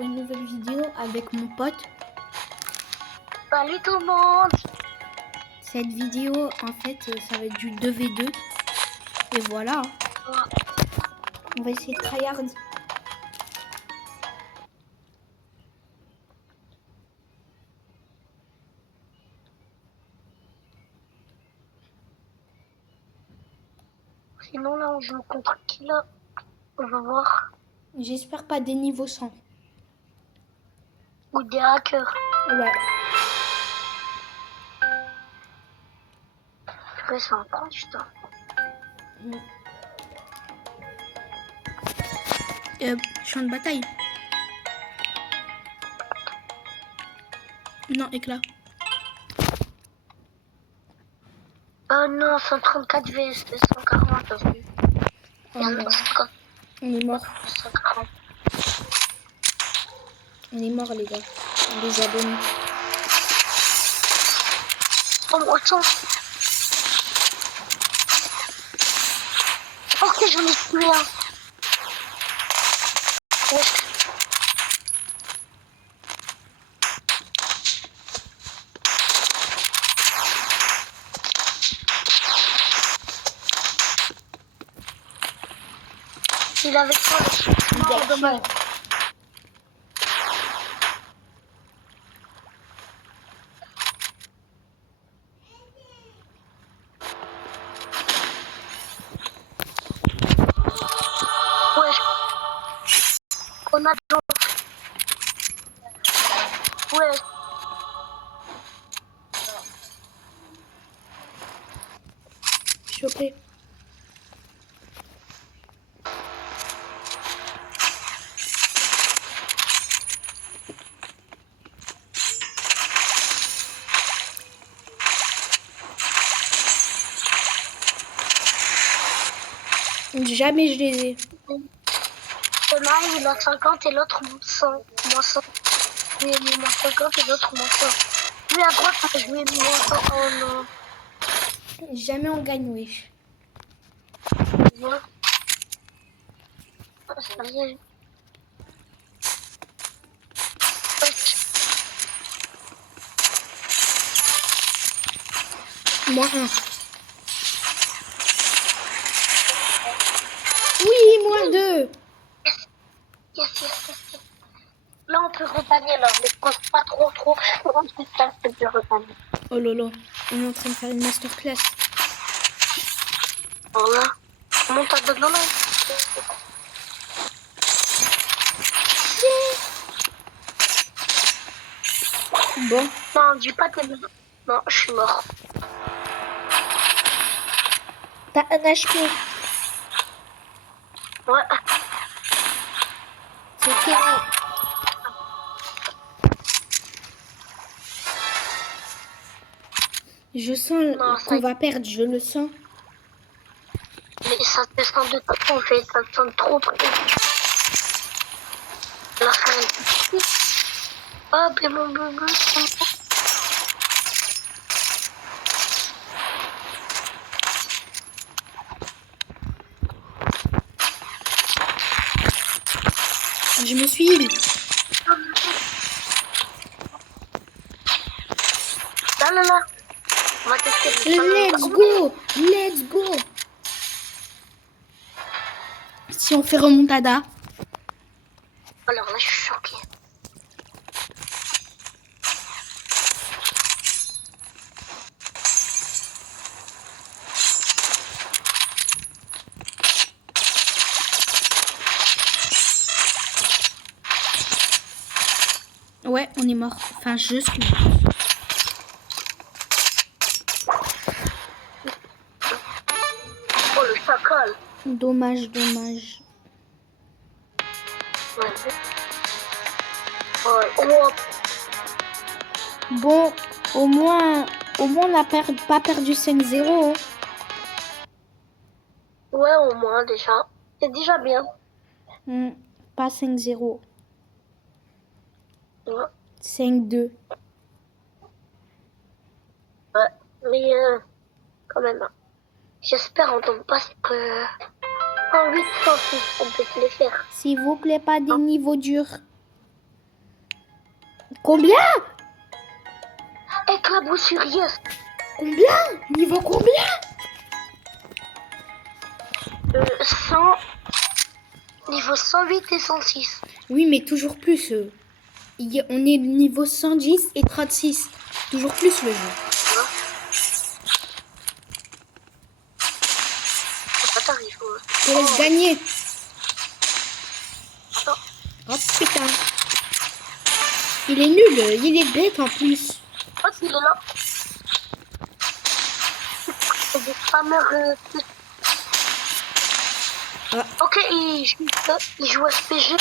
Une nouvelle vidéo avec mon pote. Salut tout le monde. Cette vidéo, en fait, ça va être du 2v2. Et voilà. On va essayer de tryhard. Sinon là on joue contre qui là? On va voir. J'espère pas des niveaux 100. Ou des hackers. Ouais. Après ça va prendre du temps. Champ de bataille. Non, éclat. Oh non, 134 vs 140, t'as vu? Oh non. On est mort. 140. On est mort, les gars. Les abonnés. Oh mon sang. Ok, j'en ai plus un. Il est avec toi. Non, dommage. Ouais. On a John. Ouais. Chopé. Jamais je les ai. Il y en a un, il a 50 et l'autre 100. Moins 100. Lui il a mis moins 50 et l'autre moins 100. Lui à droite, je lui ai mis moins 100. Oh non. Jamais on gagne, wesh. Ouais. Ah, ça y est. Moins 1. Oui, moins 2. Yes. Là, on peut repanier, là. Mais je pense pas trop. On peut faire du repanier. Oh lolo. On est en train de faire une masterclass. Voilà. Monte à dedans, là. Bon. Non, dis pas t'es... Non, je suis mort. T'as un HP. Ouais. C'est fini. Je sens qu'on va perdre, je le sens. Mais ça descend de trop, en fait. Ça descend trop près. La fin. Oh, mais mon bébé. Je me suis heal. Là. On va tester Let's go. Si on fait remontada. Alors là, je suis choquée. Ouais, on est mort. Enfin, je suis mort. Oh, le chacal. Dommage. Ouais. Bon, au moins on n'a pas perdu 5-0. Ouais, au moins, déjà. C'est déjà bien. Pas 5-0. Ouais. 5-2. Ouais. Mais, quand même. J'espère on tombe pas que... En 806, on peut se les faire. S'il vous plaît, pas des niveaux durs. Combien? Éclaboussurieux. Combien? Niveau combien? 100, niveau 108 et 106. Oui, mais toujours plus. On est niveau 110 et 36. Toujours plus le jeu. Hein. Ça t'arrive, ouais. Je te laisse gagner. Attends. Oh putain. Il est nul, il est bête en plus. Oh, il est là. C'est des fameux... Ah. Ok, il joue SPG.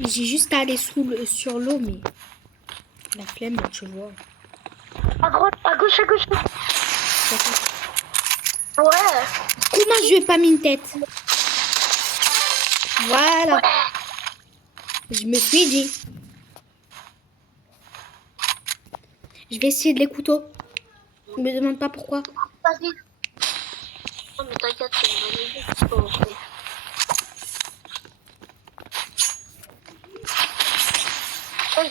J'ai juste à aller sur l'eau, mais la flemme, tu vois. À droite, à gauche, à gauche. Ouais. Comment je lui ai pas mis une tête? Voilà. Ouais. Je me suis dit. Je vais essayer de les couteaux. Ne me demande pas pourquoi. Vas-y. Non, mais t'inquiète, c'est une bonne idée. Oh, ok.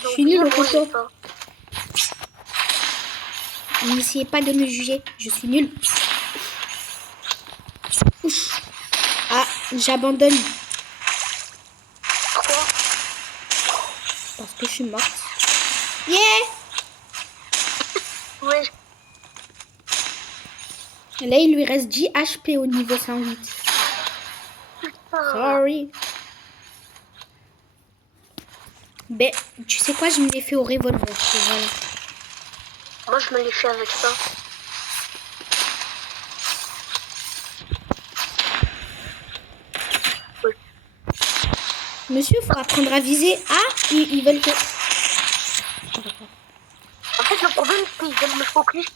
Je suis nulle au couteau. N'essayez pas de me juger. Je suis nulle. Ouf. Ah, j'abandonne. Pourquoi? Parce que je suis morte. Yeah! Ouais. Là, il lui reste 10 HP au niveau 108. Sorry. Ben, tu sais quoi, je me l'ai fait au revolver. Voilà. Moi, je me l'ai fait avec ça. Oui. Monsieur, il faut apprendre à viser. Ah, ils veulent que... En fait, le problème, c'est qu'ils veulent me focus.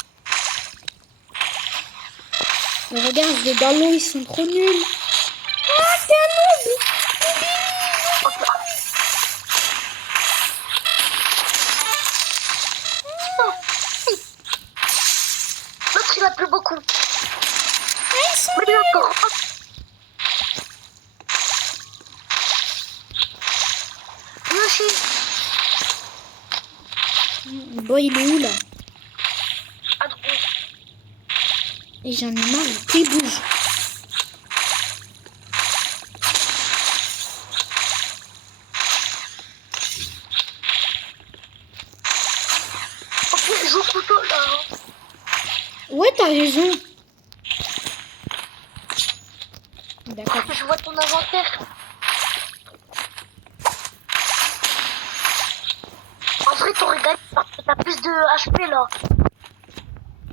Mais regarde, je vais dans l'eau, ils sont trop nuls. Ah, t'es un noob. L'autre, il a plus beaucoup. Ah, ils sont Mais il a encore. Lui aussi. nuls. Bon, il est où, là? À droite. Et j'en ai marre, il bouge. Ok, il joue au couteau, là. Ouais, t'as raison. D'accord. Je vois ton inventaire. En vrai, t'aurais gagné parce que t'as plus de HP, là.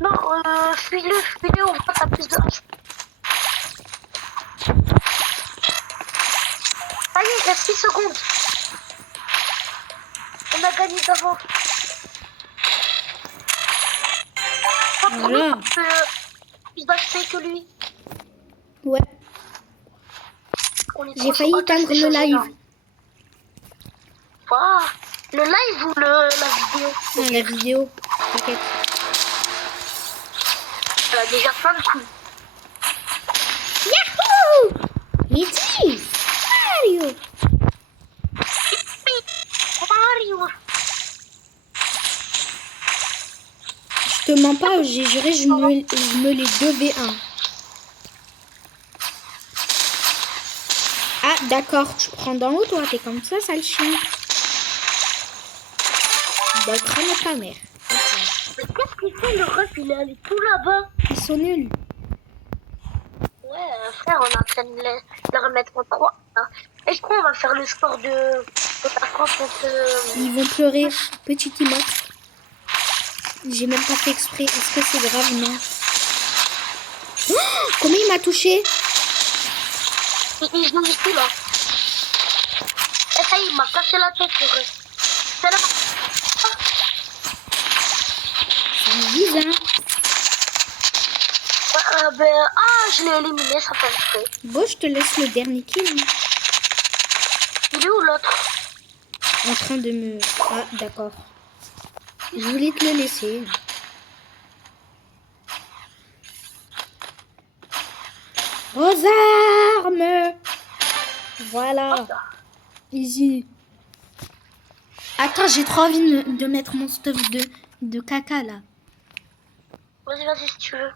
Non, fuis-le, on voit t'as plus de HP. Ça y est, il reste 6 secondes. On a gagné d'avance. Voilà. Plus d'HP que lui. Ouais. On est J'ai trop failli chaud. éteindre Attends, je le vais changer live. d'arme. Waouh. Le live ou la vidéo? Ah, la vidéo. T'inquiète. Elle a déjà plein de coups. Yahoo! It's Mario. Mario. Je te mens pas, j'ai juré, je me les 2v1. Ah, d'accord, tu prends d'en haut, toi, t'es comme ça, sale chien. Bah, crame ta mère. Mais qu'est-ce qu'il fait le ref? Il est allé tout là-bas. Ils sont nuls. Ouais, frère, on est en train de le remettre en 3. Hein. Et je crois qu'on va faire le score de la France contre... Ils vont pleurer. Petite emote. J'ai même pas fait exprès. Est-ce que c'est grave? Non. Oh, comment il m'a touché? Il joue ici, là. Et ça y est, il m'a cassé la tête, le ref. C'est là. Ça me vise, hein. Je l'ai éliminé, ça fait exprès. Bon, je te laisse le dernier kill. Hein. Il est où l'autre? En train de me... Ah, d'accord. Je voulais te le laisser. Aux armes! Voilà. Easy. Attends, j'ai trop envie de mettre mon stuff de caca là. Vas-y, vas-y, si tu veux.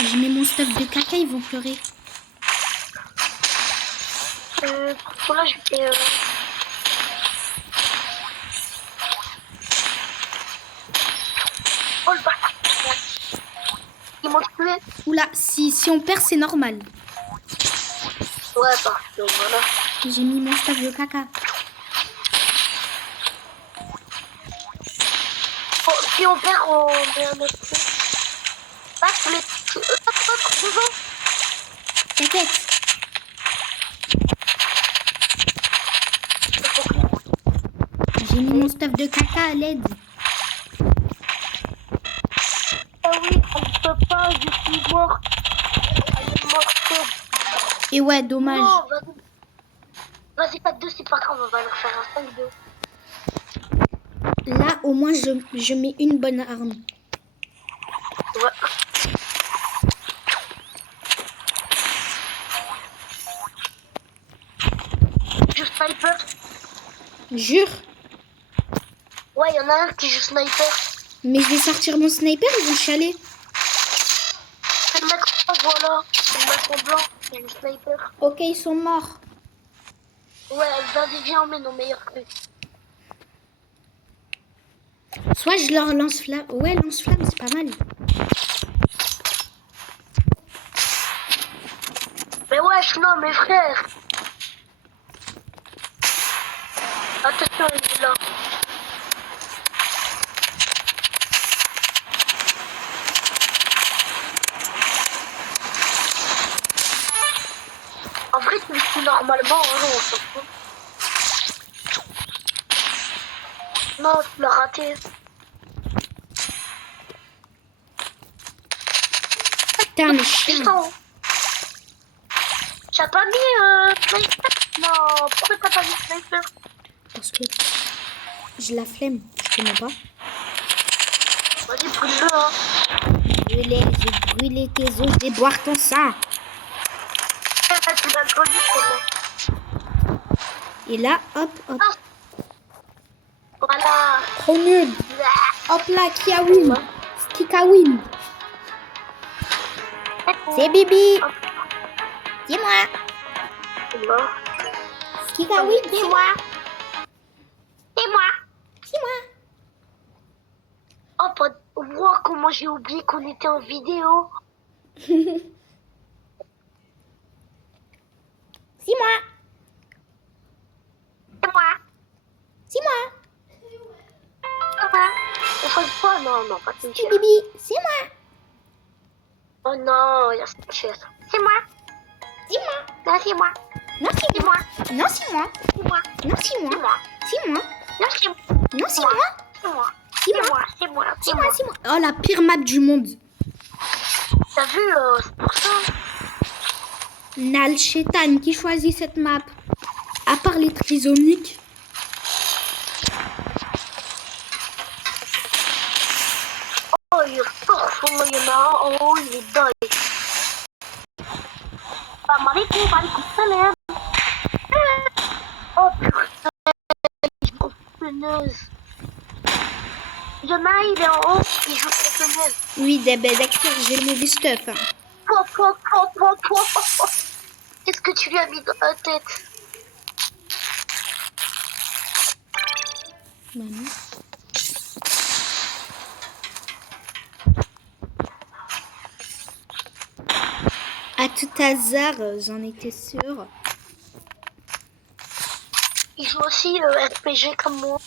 Je mets mon stuff de caca, ils vont pleurer. Pour là, je vais... Oh, le bâtard. Ils m'ont tué. Oula, si on perd, c'est normal. Ouais, bah, donc voilà. J'ai mis mon stuff de caca. Oh, si on perd, on met un autre truc. Là, tu les... devant. T'inquiète. J'ai mis mon stuff de caca à l'aide. Ah oui, on ne peut pas, je suis morte. Elle est morte. Et ouais, dommage. Non, vas-y. Vas-y, pas de 2, c'est pas grave, on va leur faire un 5-2. Là, au moins, je mets une bonne arme. Ouais. Je sniper. Jure. Ouais, il y en a un qui joue sniper. Mais je vais sortir mon sniper, ils vont chialer. Je vais le mettre en blanc, voilà. Je vais le mettre en blanc. C'est le sniper. Ok, ils sont morts. Ouais, vas-y, viens, on met nos meilleurs trucs. Soit je leur lance flamme. Ouais, lance-flamme, c'est pas mal. Mais wesh, non, mes frères. Attention, il est là. En vrai, tu le fais normalement, hein, on s'en fout. Non, tu l'as raté. Putain, le chien. Putain. T'as pas mis sniper? Non, pourquoi t'as pas mis sniper? Parce que j'ai la flemme. Je connais pas. Vas-y, brûle-le, hein. J'ai brûlé tes os, je vais boire ton sang. Tu l'as connu, comment? Et là, hop, hop. Voilà. Trop nul. Hop là, qui a win? Qui a win? C'est Bibi. Dis-moi. Qui a win? Dis-moi. Dis-moi. Dis-moi. Oh, pas... Wow, comment j'ai oublié qu'on était en vidéo. Dis-moi. Dis-moi. Dis-moi. Dis-moi. On fait quoi? Non, non, pas de C'est Bibi. C'est moi. Oh non, il y a cette chaise. C'est moi. Dis-moi. Non, c'est moi. Non, c'est C'est moi. moi. Non, c'est moi. C'est moi. Non, c'est moi. C'est moi. C'est moi. Non, c'est moi. Non, c'est moi. C'est moi. C'est C'est moi. moi. C'est moi. C'est moi, c'est moi. Oh, la pire map du monde. T'as vu, c'est pour ça. Nal Chétan qui choisit cette map. À part les trisomiques. Oh, il est fort, il y en a un. Oh, il est dingue. Salam alaikum, alaikum salam. Oh, putain, oh, punaise. Il y en a un, il est en haut, il joue avec le punaise. Oui, d'accord, j'ai le mauvais stuff. Hein. Qu'est-ce que tu lui as mis dans la tête? Maman. À tout hasard, j'en étais sûre. Il joue aussi RPG comme moi.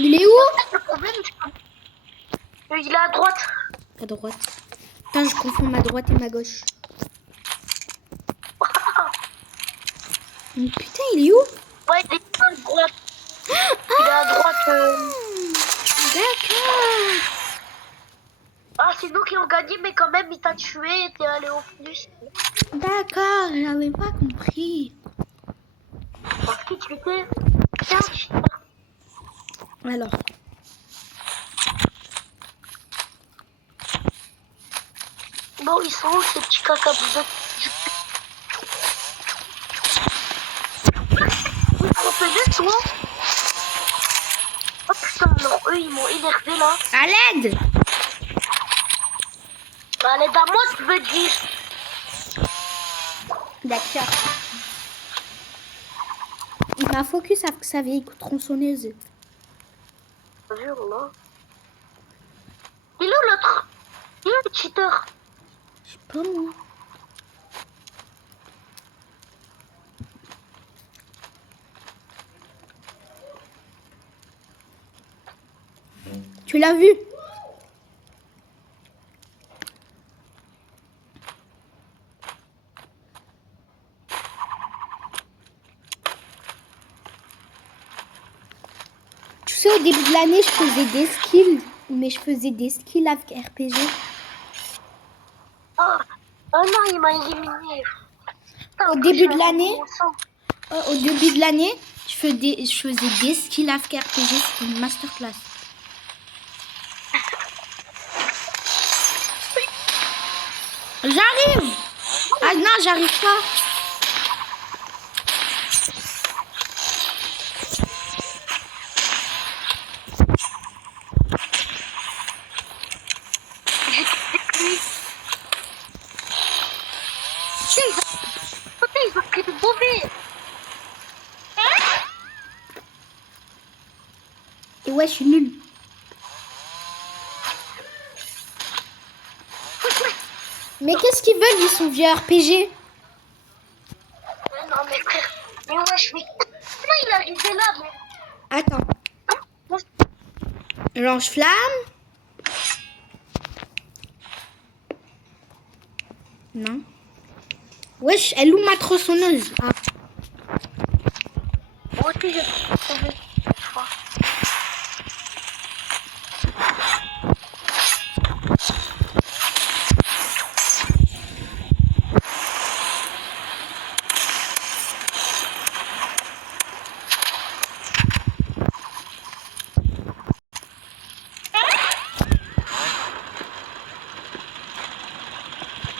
Il est où? Le problème, c'est qu'il est à droite. À droite. Putain, je confonds ma droite et ma gauche. Mais putain, il est où? Ouais, il est à droite. Il est à droite. D'accord. Ah, c'est nous qui ont gagné, mais quand même, il t'a tué et t'es allé au plus. D'accord, j'avais pas compris. Parce que tu étais... Tiens, Alors. bon, ils sont où ces petits cacabouzeux? RPG, toi? Oh putain, alors eux, ils m'ont énervé là. À l'aide! Bah, l'aide à moi, tu veux dire. D'accord. Il m'a focus avec sa vieille tronçonneuse. T'as vu, là? Il est où l'autre? Il est où le cheater? Je sais pas moi. Tu l'as vu? Tu sais, au début de l'année, je faisais des skills. Mais je faisais des skills avec RPG. Oh, oh non, il m'a éliminé. Putain, Au en plus, début il de a l'année, mis mon sang. au début de l'année, je faisais des skills avec RPG. C'était une masterclass. J'arrive! Ah non, j'arrive pas. J'ai tué lui. Putain, ils ont pris le mauvais. Et ouais, je suis nulle. Mais qu'est-ce qu'ils veulent, ils sont vieux RPG? Non, mais frère. Mais ouais, je vais. Comment il est arrivé là, mais. Attends. Lance-flamme? Non. Wesh, elle loue ma tronçonneuse. Ah. Moi aussi, j'ai trouvé.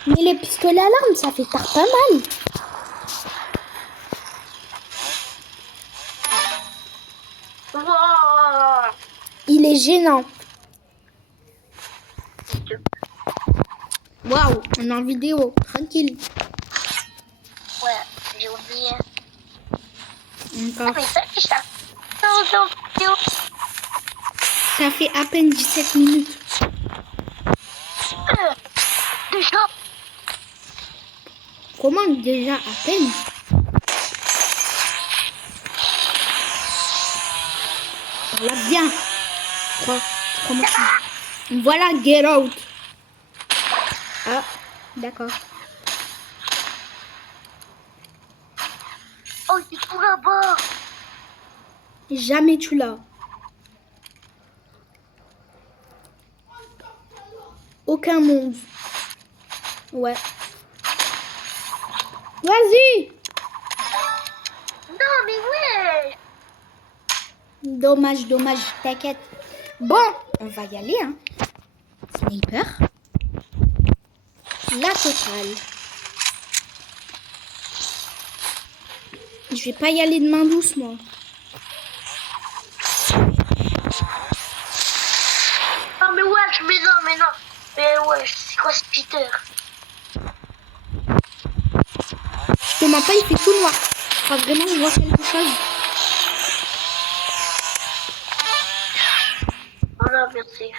Mais les pistolets à l'arme, ça fait pas mal. Wow. Il est gênant. Waouh, on est en vidéo. Tranquille. Ouais, j'ai oublié. Encore. Mais ça, c'est ça. Non, c'est en vidéo. Ça fait à peine 17 minutes. Déjà. Comment déjà à peine? Voilà bien. Voilà, get out. Ah, d'accord. Oh, il est tout là-bas. Jamais tu l'as. Aucun monde. Ouais. Vas-y. Non, mais ouais. Dommage, dommage. T'inquiète. Bon, on va y aller, hein. Sniper. La totale. Je vais pas y aller de main douce, moi. Non, mais wesh, mais non, mais non. Mais wesh, c'est quoi ce Peter? Je te mens pas, il fait tout noir. Je crois vraiment que je vois quelque chose. Voilà, merci.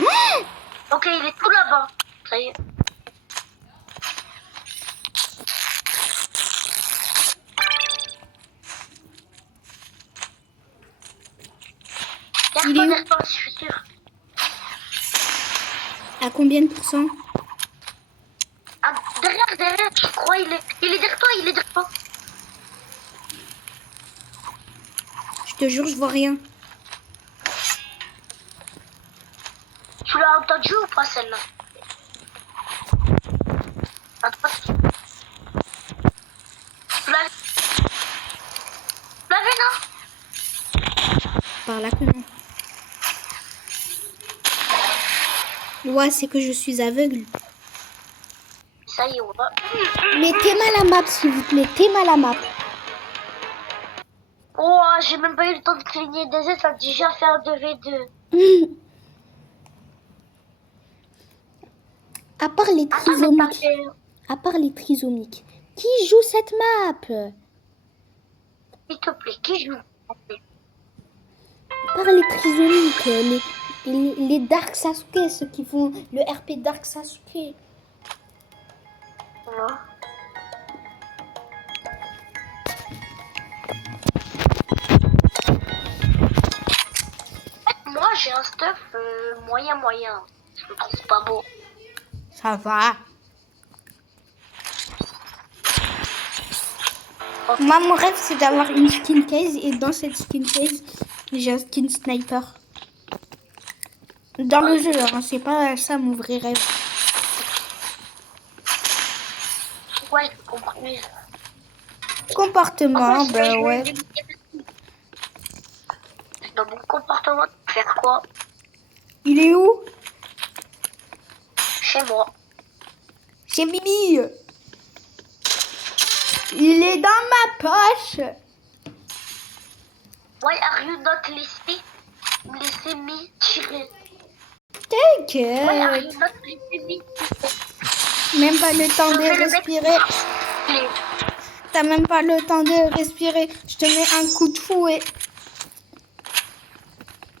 Oh, Ok, il est tout là-bas. Ça y est. Il est où? Derrière toi, je suis sûr. à combien de pourcents? Ah, derrière, je crois, il est derrière toi, il est derrière toi. Je te jure, je vois rien. Tu l'as entendu ou pas, celle-là? À droite. Tu l'as vu, non? Par là que non. Ouais, c'est que je suis aveugle. Ça y est, on va. Mettez-moi la map, s'il vous plaît. Mettez-moi la map. Oh, j'ai même pas eu le temps de cligner des yeux, ça a déjà fait un 2v2. À part les Attends, mais trisomiques. t'as fait... À part les trisomiques. Qui joue cette map? S'il te plaît, qui joue? À part les trisomiques. Les Dark Sasuke. Ceux qui font le RP Dark Sasuke. Non. Moi, j'ai un stuff moyen. Je le trouve pas beau. Ça va. Moi, mon rêve, c'est d'avoir une skin case. Et dans cette skin case, j'ai un skin sniper. Dans le jeu, hein, c'est pas ça mon vrai rêve. Ouais, j'ai compris. Comportement, Après, bah je vais ouais. limiter dans mon comportement, faire quoi? Il est où? Chez moi. Chez Bibi. Il est dans ma poche. Why are you not listening? Laissez me tirer. Why are you T'inquiète. not listening me tirer? Même pas le temps Je fais de le mec respirer. parler. T'as même pas le temps de respirer. Je te mets un coup de fouet.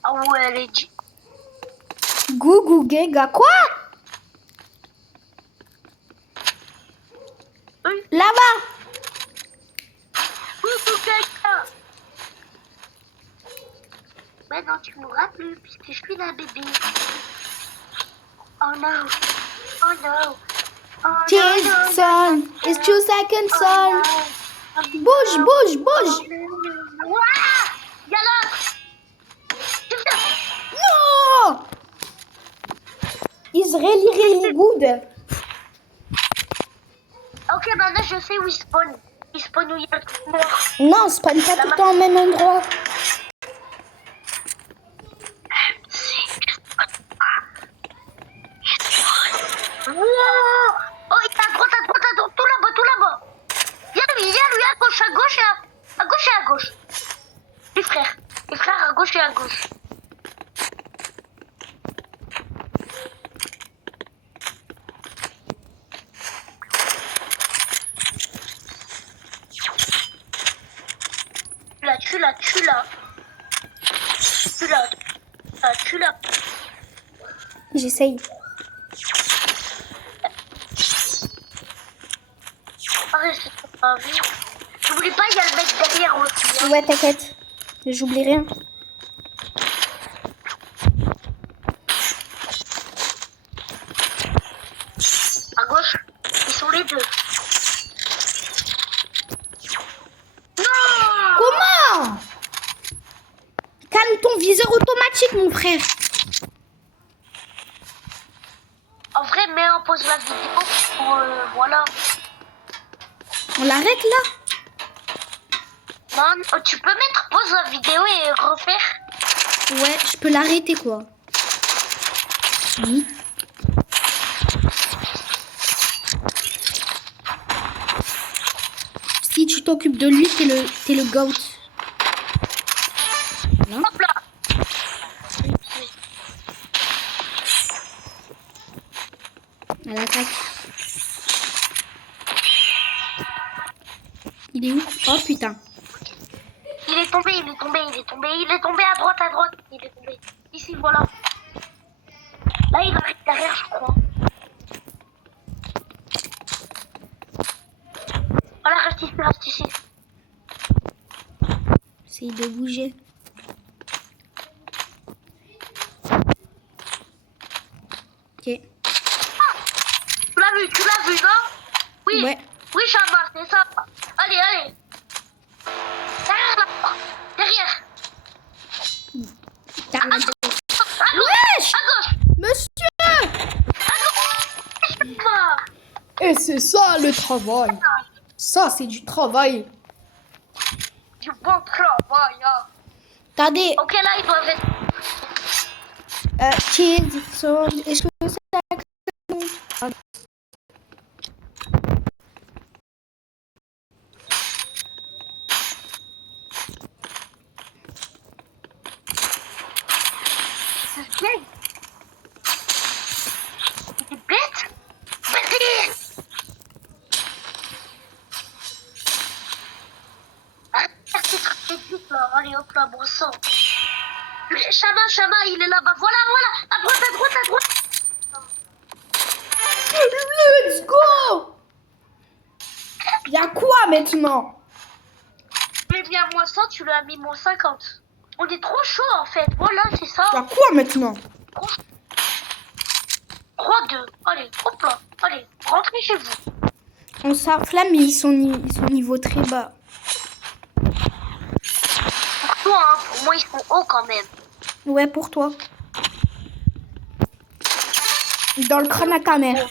Ah ouais, elle est dit. Gougou Gega. Quoi? Oui, Là-bas. quelqu'un. Maintenant, tu mourras plus puisque je suis la bébé. Oh no. Oh no. Oh Cheers, no, son. It's 2 seconds, son. Bouge. Ouah! Y'a l'autre! Non. Is really good. Ok, maintenant je sais où il spawn. Il spawn où il y a le truc noir. Non, spawn pas tout le temps au même endroit. Wow! Oh, il est à droite, tout là-bas. Il y a lui, à gauche, et à gauche. Les frères, à gauche et à gauche. Tu l'as. J'essaye. Arrête, c'est pas vu. N'oublie pas, il y a le mec derrière aussi. Hein. Ouais, t'inquiète. J'oublie rien. À gauche, ils sont les deux. Non! Comment? Calme ton viseur automatique, mon frère. En vrai, mets en pause la vidéo pour voilà. On l'arrête là? Non, tu peux mettre pause la vidéo et refaire. Ouais, je peux l'arrêter quoi. Oui. Si tu t'occupes de lui, t'es le goat. Voilà. Hop là. À l'attaque. Il est où? Oh putain. Il est tombé à droite. Il est tombé. Ici, voilà. Là, il arrive derrière, je crois. Voilà, reste ici. Essaye de bouger. Ok. Tu l'as vu, non? Oui. Ouais. Oui, Chama, c'est ça. Allez. Derrière. T'as un- Wesh! À gauche. Monsieur! Mort. Et c'est ça le travail. Ça, c'est du travail. Du bon travail, hein. Attendez, Ok, là, ils doivent être... kids, so, est-ce que ça là, allez, hop là, bon sang. Chama, il est là-bas. Voilà, à droite. Let's go! Y'a quoi maintenant? Je l'ai mis à -100, tu l'as mis -50. On est trop chaud en fait. Voilà, c'est ça. Y'a quoi maintenant? 3-2. Allez, hop là. Allez, rentrez chez vous. On s'enflamme, mais ils sont niveau très bas. Pour toi, hein, pour moi, ils sont hauts quand même. Ouais, pour toi. Dans le crâne à ta mère.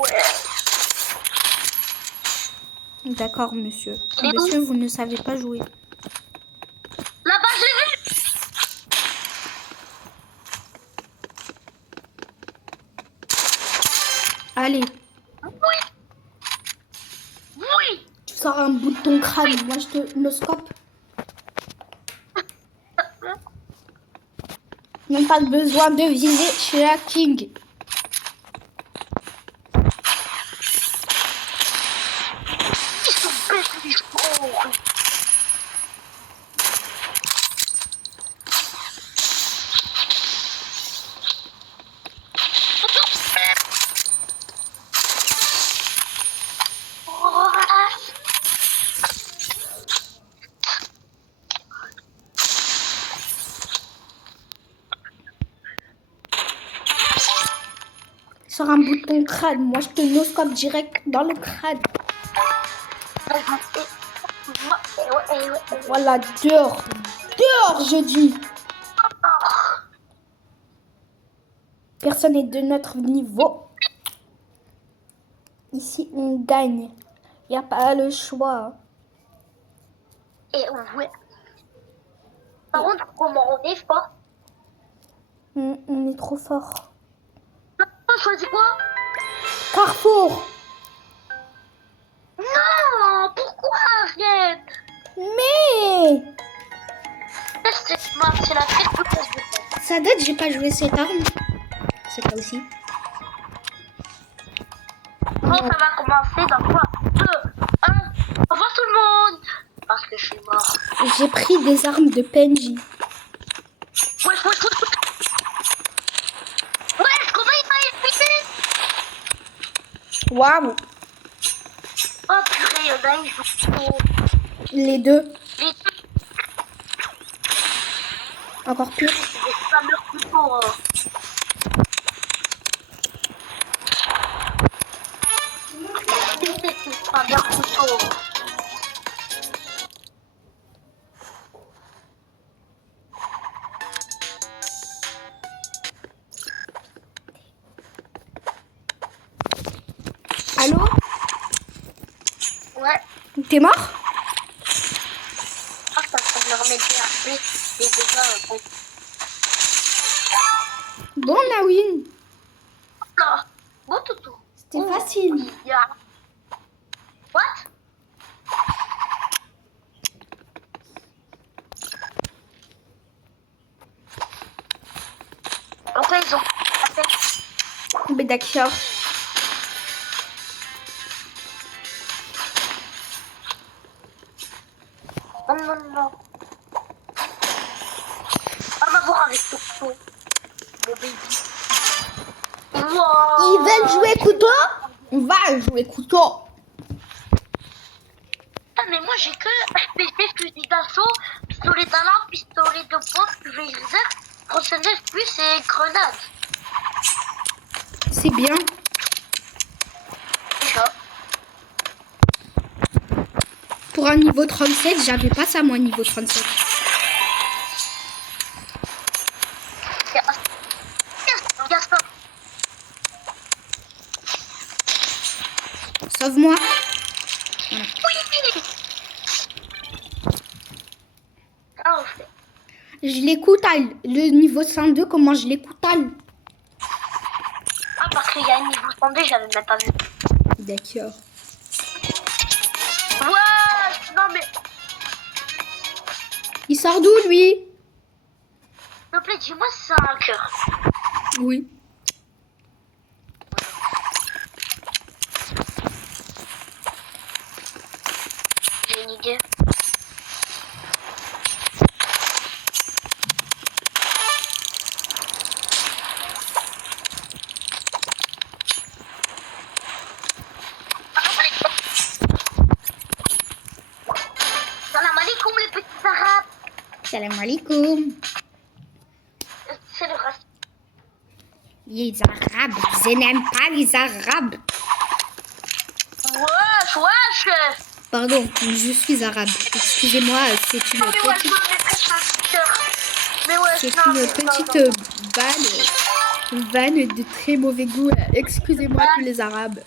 Ouais. D'accord, monsieur. Et Monsieur, vous ne savez pas jouer. Là-bas, je l'ai vu. Allez, Oui. tu sors un bout de ton crâne. Moi, je te noscope. Même pas besoin de viser chez la King. Ils sont bêtes, les joueurs. Sors un bout de ton crâne. Moi, je te noscope direct dans le crâne. Voilà, dehors. Dehors, je dis. Personne n'est de notre niveau. Ici, on gagne. Il n'y a pas le choix. Et ouais. Par contre, comment on est fort? On est trop fort. On choisit quoi? Carrefour. Non, pourquoi Ariane? Mais C'est la fête de place de temps. ça date, j'ai pas joué cette arme. C'est pas aussi. Bon, ça va commencer dans quoi? 2, 1. Au revoir tout le monde. Parce que je suis mort. J'ai pris des armes de PNJ. Ouais, comment il m'a évité? Waouh. Oh purée, il y en a, ils jouent trop. Les deux. Les deux, Encore pire. c'est des fameux couteaux. C'est des fameux couteaux. Allô? Ouais. T'es mort? Ah, ça me le remet bien. Oui, les dégâts. Bon. Bon, Nawin. Là. Bon, toutou. C'était facile. Yeah. What? Pourquoi ils ont fait? Mais d'accord. Non. On va voir avec Toto. Mon baby. Wow. Ils veulent jouer couteau? On va jouer couteau. Ah, mais moi j'ai que HPP, fusil d'assaut, pistolet d'alarme, pistolet de pompe, réserve, tronçonneuse plus et grenade. C'est bien. Déjà. Pour un niveau 37, j'avais pas ça moi niveau 37. Regarde ça. Sauve-moi. Oui. Ah, on fait. Je l'écoutale. Le niveau 102, comment je l'écoutale? Ah, parce qu'il y a un niveau 102, j'avais même pas vu. D'accord. Ouais, non mais, Il sort d'où lui? s'il te plaît, dis-moi si c'est un cœur. Oui. J'ai une idée. Salam alaikum. C'est le racisme. Les Arabes, je n'aime pas les Arabes. Wesh. Pardon, je suis arabe. Excusez-moi, c'est une Non, mais ouais, petite, je vais très chasseur. Mais ouais, c'est non, une mais petite non. vanne de très mauvais goût. Excusez-moi tous les Arabes.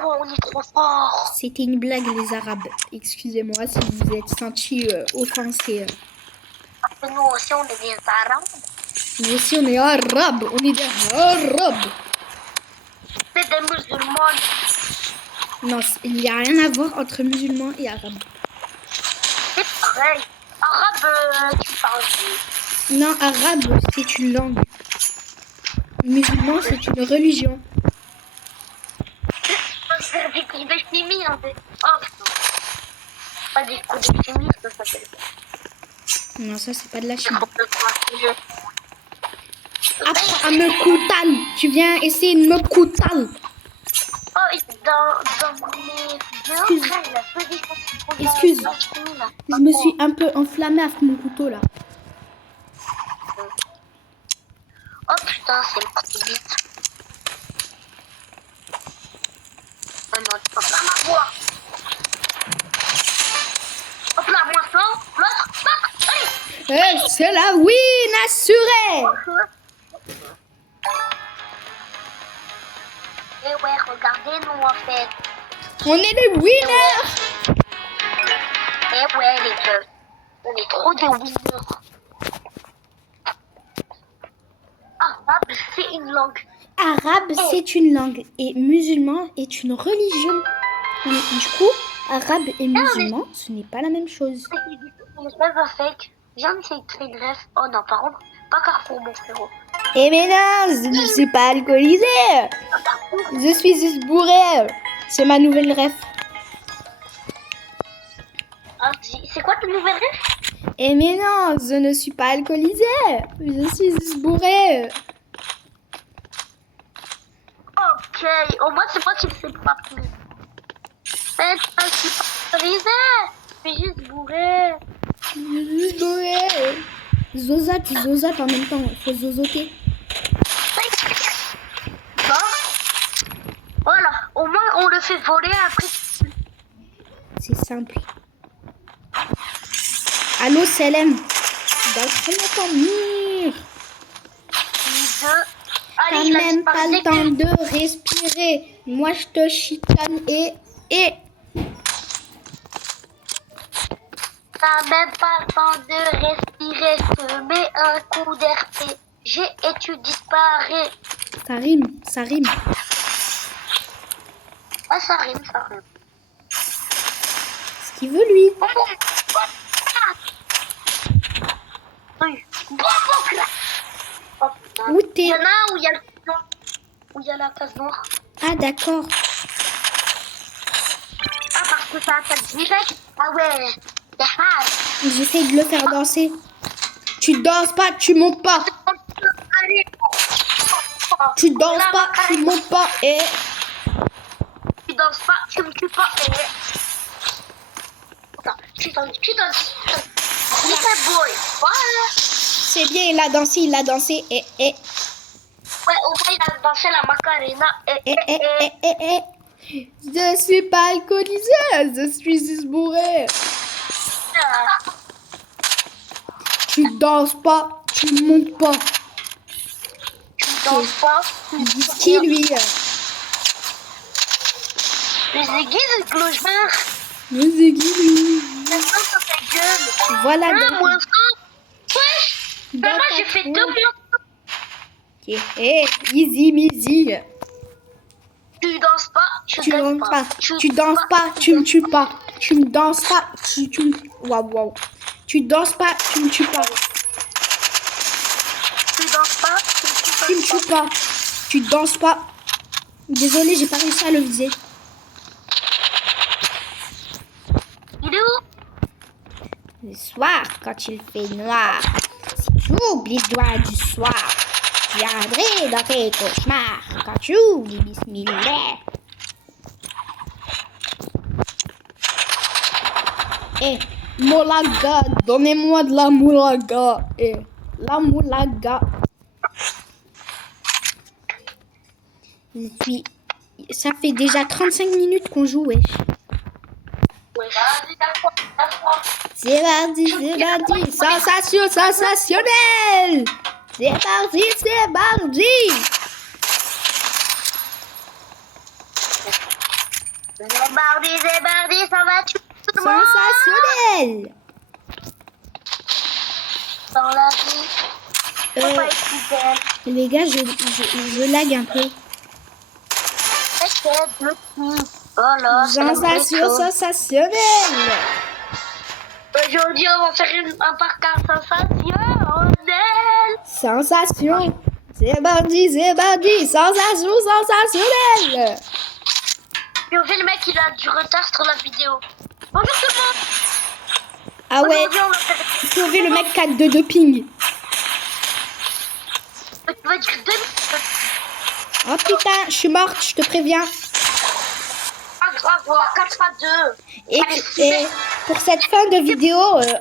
Oh, on est trop fort. C'était une blague les Arabes. Excusez-moi si vous vous êtes sentis offensés. Parce que nous aussi, on est des arabes. Nous aussi on est arabes, on est des arabes. C'est des musulmans. Non, il n'y a rien à voir entre musulmans et arabes. C'est pareil. Arabe, tu parles. Non, arabe, c'est une langue. Musulman, c'est une religion. On va se faire des cours de chimie, en fait. Oh, putain. Pas des cours de chimie, ça s'appelle. Non, ça, c'est pas de la C'est chimie. complètement sujet. Apprends à me coutal. Tu viens essayer de me coutal. Oh, dans mes vidéos, là, il a fait des choses. Excuse. Je me suis un peu enflammée avec mon couteau, là. Oh putain, c'est le petit bite. Oh non, tu peux pas m'avoir. Hop là, moi ça, l'autre, allez. C'est la win assurée. Eh ouais, regardez-nous en fait. On est les winners. Eh ouais, les deux. On est trop des winners. Arabe, c'est une langue. Arabe, c'est une langue. Et musulman est une religion. Et du coup, arabe et musulman, ce n'est pas la même chose. Je pas fake. Viens d'essayer de créer une ref. Oh non, par contre, pas Carrefour, mon frérot. Eh mais non, je ne suis pas alcoolisée. Pas Carrefour. Je suis juste bourrée. C'est ma nouvelle ref. Ah, c'est quoi ta nouvelle ref? Eh mais non, je ne suis pas alcoolisée. Je suis juste bourrée. Ok, au moins c'est pas qu'il sait pas plus. Mais je suis pas autorisée. Je suis juste bourrée. Je suis juste bourrée. Zozote, tu zozotes en même temps. Il faut zozoter. Bon. Voilà, au moins on le fait voler après. C'est simple. Allô, Selem. Dans le premier temps, mire. T'as Allez, il a même pas disparu le dès que- temps de respirer. Moi, je te chicane et... T'as même pas le temps de respirer. Je te mets un coup d'RPG et tu disparais. Ça rime, ça rime. Ah, ça rime, ça rime. Ce qu'il veut, lui. Oui. Bonbon clap. Oh putain. Où Il t'es? y en a un où il y a le blanc, où il y a la case noire. Ah, d'accord. Ah, parce que ça attaque direct. Ah ouais. C'est hard. J'essaie de le faire danser. Tu danses pas, tu montes pas. Allez. Tu danses pas, tu montes pas. Et... Tu danses pas, tu me tues pas. Attends, tu danses. Little boy. Voilà. C'est bien, il a dansé, Et... Ouais, au moins il a dansé la Macarena. Je suis pas alcoolisée, je suis juste bourrée. Tu danses pas, tu montes pas. Tu danses pas. Qui lui? Les aiguilles de clochard. Mais c'est qui lui? Maintenant, ça fait gueule. Voilà, Ah, donc, moi, ça. Wesh. dans Maman, ta j'ai fait cour. 2 mois. Easy, easy. Tu danses pas, Tu danses pas, tu danses pas, tu me tues pas. Tu me danses pas, tu me... Waouh. Tu danses pas, tu me tues pas. Tu danses pas, Tu me tues pas. Tu danses pas. Désolée, j'ai pas réussi à le viser. Il est où? Le soir, quand il fait noir, si tu oublies le doigt du soir, tu viendrais dans tes cauchemars quand tu oublies Bismillah. Moulaga, donnez-moi de la moulaga. Et la moulaga. Ça fait déjà 35 minutes qu'on joue, wesh. Ouais, vas-y, d'accord. C'est parti, c'est parti. Sensation sensationnelle. C'est parti, c'est parti. C'est mardi, ça va tout le monde. Sensationnel. Dans la vie, faut pas être fidèle. Les gars, je lag un peu. T'inquiète, le petit. Voilà, c'est la vraie Sensation chose. sensationnelle. Aujourd'hui, on va faire un parcours sensationnel. Sensation. C'est parti, c'est parti. Sensation sensationnelle. Et on fait le mec, il a du retard sur la vidéo. Bonjour tout le monde. Ah ouais, Aujourd'hui, on va faire... sauver le mec 4 de ping. Tu vas dire 2 minutes. Oh putain, je suis morte, je te préviens. Pas grave, on a 4 à 2. Et pour cette fin de vidéo,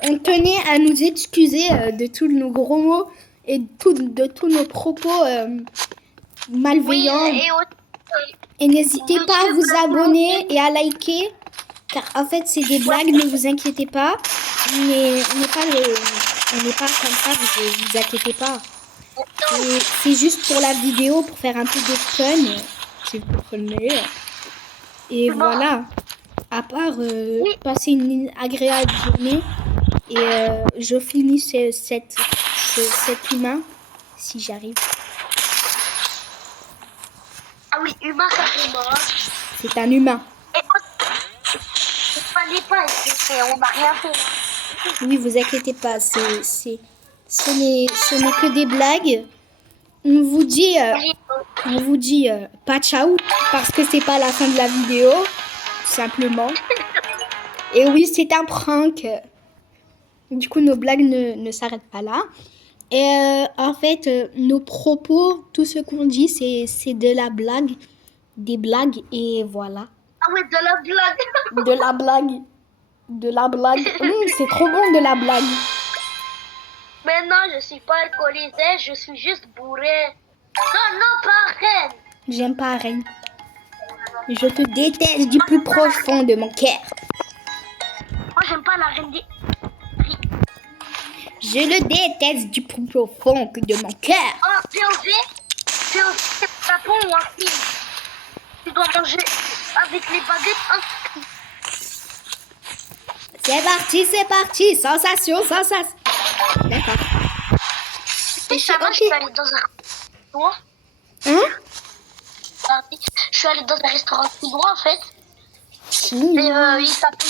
on tenait à nous excuser de tous nos gros mots et de tous nos propos malveillants. Oui, Et n'hésitez pas à vous abonner et à liker. Car en fait, c'est des blagues, ne vous inquiétez pas. Mais on n'est pas comme ça, vous inquiétez pas. Et c'est juste pour la vidéo, pour faire un peu de fun, si vous comprenez. Et voilà. À part passer une agréable journée. Et je finis cet humain, si j'arrive. Ah oui, humain carrément. C'est un humain. Et il fallait pas essayer, on n'a rien fait. Oui, vous inquiétez pas, ce n'est que des blagues. On vous dit pas ciao parce que c'est pas la fin de la vidéo, tout simplement. Et oui, c'est un prank. Du coup, nos blagues ne s'arrêtent pas là. Et en fait, nos propos, tout ce qu'on dit, c'est de la blague, des blagues et voilà. Ah oui, de la blague. De la blague. De la blague. C'est trop bon de la blague. Mais non, je suis pas alcoolisée, je suis juste bourrée. Non, pas reine. J'aime pas Rennes. Je te déteste du plus profond de mon cœur. Moi, j'aime pas la reine des... Je le déteste du plus profond de mon cœur. Oh, POV, c'est Japon ou un film. Tu dois manger avec les baguettes. C'est parti. Sensation. D'accord. Et ça va, je suis allée dans un restaurant. Hein? Je suis allée dans un restaurant chinois, en fait. Et il s'appelle...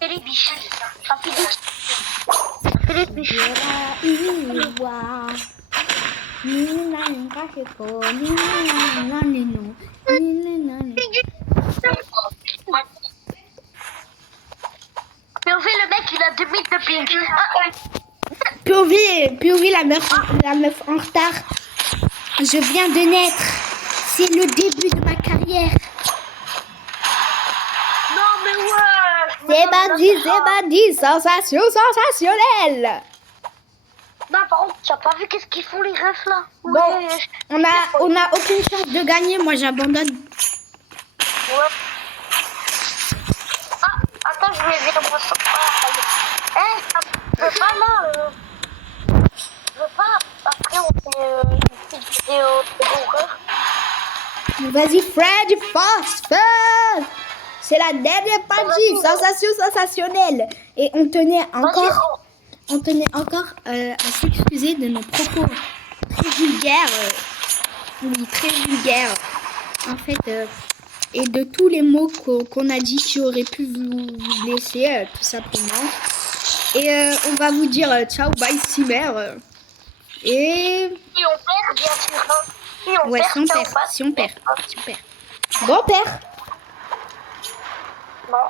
C'est les biches. Ça fait des biches. POV, le mec, il a 2 minutes de ping. POV, la meuf en retard. Je viens de naître. C'est le début de ma carrière. Non, mais ouais. C'est parti. Sensation sensationnelle. Non, par contre, tu n'as pas vu qu'est-ce qu'ils font les refs là? Bon, on a aucune chance de gagner. Moi, j'abandonne. Ouais. Ah, attends, je vais venir me sortir. Je veux pas là. Je veux pas. Après, on fait une petite vidéo de horreur. Vas-y, Fred, fast. C'est la dernière partie. Sensation sensationnelle. Et on tenait encore à s'excuser de nos propos très vulgaires. Oui, très vulgaires. En fait, et de tous les mots qu'on a dit qui auraient pu vous blesser, tout simplement. Et on va vous dire ciao, bye, Simer. Et... Si on perd, bien sûr. Hein. Si on ouais, perd, si on perd. Bon, on perd. Non,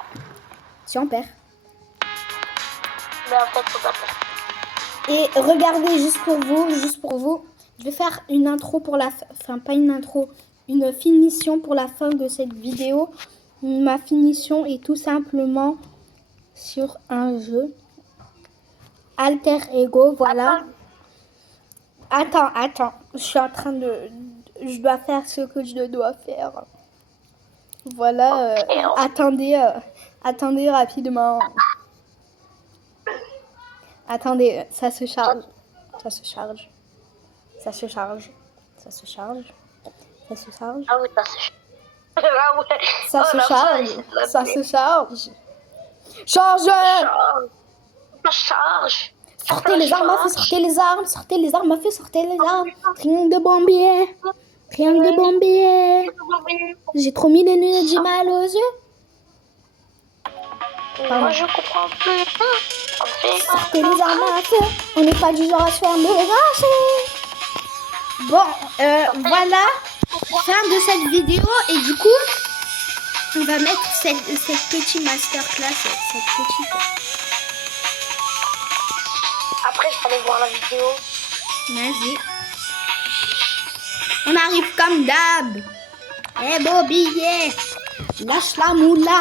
Si on perd. mais en fait, faut pas perdre. Et regardez, juste pour vous, je vais faire une intro pour la fin, pas une intro, une finition pour la fin de cette vidéo. Ma finition est tout simplement sur un jeu. Alter Ego, voilà. Attends. Je suis en train de... Je dois faire ce que je dois faire. Voilà. Attendez rapidement. Attendez, ça se charge. Ça se charge. Ça se charge. Ça se charge. Ça se charge. Ah oui, ça se charge. Ah ouais. Ça Oh, se la charge. vache, Ça se charge. Charge! Ça charge. Sortez les armes à feu, sortez les armes, sortez les armes à feu, sortez les armes. Triangle de bombier. Triangle de bombier. J'ai trop mis d'énergie mal aux yeux. Moi, je comprends plus. Sortez les armes à feu. On n'est pas du genre à se faire déranger. Bon, voilà. Fin de cette vidéo. Et du coup, on va mettre cette petite masterclass. Cette petite... Après, je vais aller voir la vidéo. Vas-y. On arrive comme d'hab. Eh beau billet. Lâche la moula.